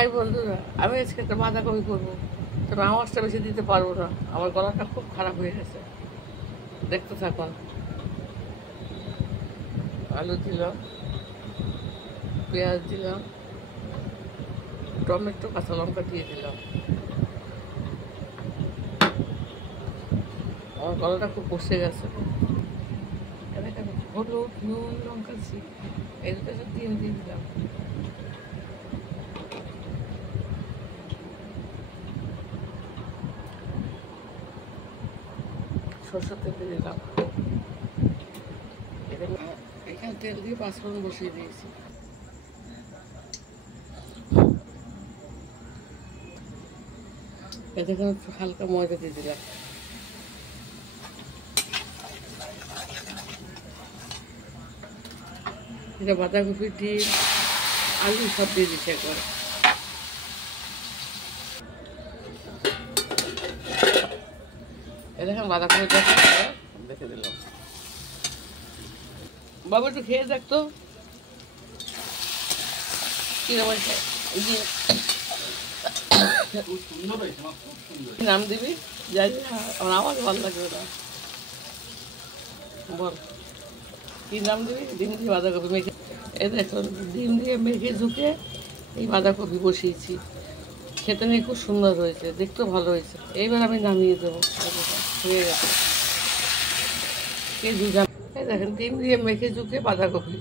High বন্ধুরা, আমি আজকে একটা বাঁধাকপি করবো, তবে আওয়াজটা বেশি দিতে পারবো না, আমার গলাটা খুব খারাপ হয়ে গেছে। দেখতে থাকুন। আলু দিলাম, পেঁয়াজ দিলাম, টমেটো, কাঁচা লঙ্কা দিয়ে দিলাম। আমার গলাটা খুব বসে গেছে। এখানে হলুদ, নুন, লঙ্কা এই দুটো সব দিয়ে দিলাম। সরষের তেল দিয়ে দিলাম। এখানে তেল দিয়ে পাঁচফোড়ন বসিয়ে দিয়েছি। এতে একটু হালকা ময়দা দিয়ে দিলাম। এটা বাঁধাকপি, ডিম, আলু সব দিয়ে দিচ্ছি একবার। দেখেন বাঁধাকপিটা দেখে দিলাম। বাবা একটু খেয়ে দেখতো নাম দিবি, জানি না, আমার আওয়াজ ভালো লাগবে না। বল কি নাম দিবি? ডিম দিয়ে বাঁধাকপি মেখে, এই দেখুন ডিম দিয়ে মেখে ঝুঁকে এই বাঁধাকপি বসিয়েছি। খেতে নিয়ে খুব সুন্দর হয়েছে, দেখতেও ভালো হয়েছে। এইবার আমি নামিয়ে দেবো। হয়ে গেছে। এই দেখেন ডিম দিয়ে মেখে ঝুঁকে বাঁধাকপি,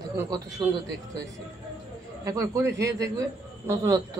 দেখুন কত সুন্দর দেখতে হয়েছে। একবার করে খেয়ে দেখবে, নতুনত্ব।